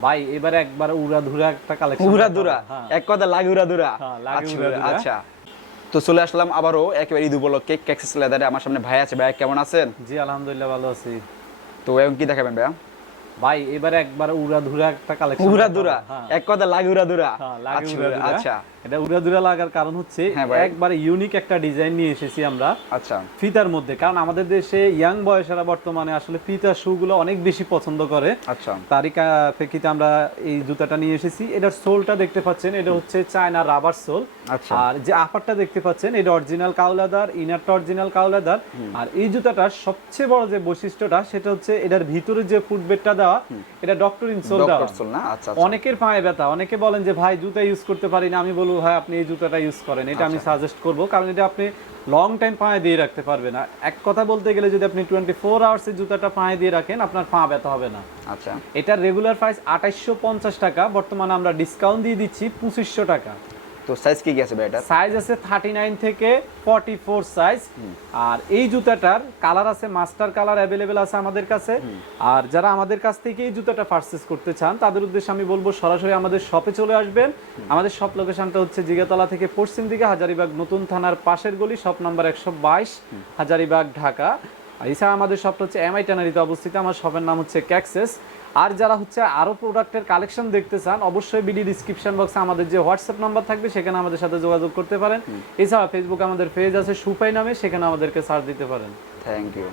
ভাই এবারে একবার উড়াধুরা একটা কালেকশন উড়াধুরা হ্যাঁ। এক কথা লাগে দুরা হ্যাঁ, আচ্ছা, আচ্ছা। তো চলে আসলাম আবারও একেবারে ঈদ উপলক্ষে ক্যাক্সিস লেদারে আমার সামনে ভাই আছে ভাই কেমন আছেন? জি আলহামদুলিল্লাহ ভালো আছি। তো এখন কি দেখাবেন ভাইয়া? ভাই এবারে একবার উড়া ধুরা একটা কালেকশন উড়া দুরা এক কথা লাগে হ্যাঁ, আচ্ছা, আচ্ছা। এটা উড়াদুরা লাগার কারণ হচ্ছে হ্যাঁ। একবারে ইউনিক একটা ডিজাইন নিয়ে এসেছি আমরা আচ্ছা। ফিতার মধ্যে। কারণ আমাদের দেশে ইয়াং বয়সেরা বর্তমানে আসলে ফিতার শু গুলো অনেক বেশি পছন্দ করে। আচ্ছা। তারই প্রেক্ষিতে আমরা এই জুতাটা নিয়ে এসেছি। এটার সোলটা দেখতে পাচ্ছেন এটা হচ্ছে চায়না রাবার সোল। আচ্ছা। আর যে আপারটা দেখতে পাচ্ছেন এটা অরিজিনাল কাউলাদার ইনারটা অরিজিনাল কাউলাদার। আর এই জুতাটার সবচেয়ে বড় যে বৈশিষ্ট্যটা সেটা হচ্ছে এটার ভিতরে যে ফুটবেটটা দেওয়া এটা দেওয়া। সোল না? আচ্ছা আচ্ছা। অনেকের পায়ে ব্যথা অনেকে বলেন যে ভাই জুতা ইউজ করতে পারি না। আমি বলব ভাই আপনি এই জুতাটা ইউজ করেন। এটা আমি আচ্ছা। সাজেস্ট করব কারণ এটা আপনি লং টাইম পায়ে দিয়ে রাখতে পারবেন। না এক কথা বলতে গেলে যদি আপনি টোয়েন্টি ফোর আওয়ার্স জুতাটা পায়ে দিয়ে রাখেন আপনার পা ব্যথা হবে না। আচ্ছা। এটার রেগুলার প্রাইস আঠাইশশো পঞ্চাশ টাকা বর্তমানে আমরা ডিসকাউন্ট দিয়ে দিচ্ছি পঁচিশশো টাকা। তো সাইজ কি কি আছে ভাই এটা সাইজ আছে থার্টি নাইন থেকে ফর্টি ফোর সাইজ আর এই জুতাটার কালার আছে মাস্টার কালার অ্যাভেলেবেল আছে আমাদের কাছে। আর যারা আমাদের কাছ থেকে এই জুতাটা পারচেস করতে চান তাদের উদ্দেশ্যে আমি বলব সরাসরি আমাদের শপে চলে আসবেন। আমাদের শপ লোকেশনটা হচ্ছে জিগাতলা থেকে পশ্চিম দিকে হাজারিবাগ নতুন থানার পাশের গলি শপ নাম্বার একশো বাইশ হাজারিবাগ ঢাকা। আর এছাড়া আমাদের শপটা হচ্ছে এমআই ট্যানারিতে অবস্থিত। আমার শপের নাম হচ্ছে ক্যাক্সেস আর যারা হচ্ছে আরও প্রোডাক্টের কালেকশন দেখতে চান অবশ্যই বিডি ডিসক্রিপশন বক্সে আমাদের যে হোয়াটসঅ্যাপ নাম্বার থাকবে সেখানে আমাদের সাথে যোগাযোগ করতে পারেন। এছাড়া ফেসবুকে আমাদের পেজ আছে সুপাই নামে সেখানে আমাদেরকে সার্চ দিতে পারেন। Thank you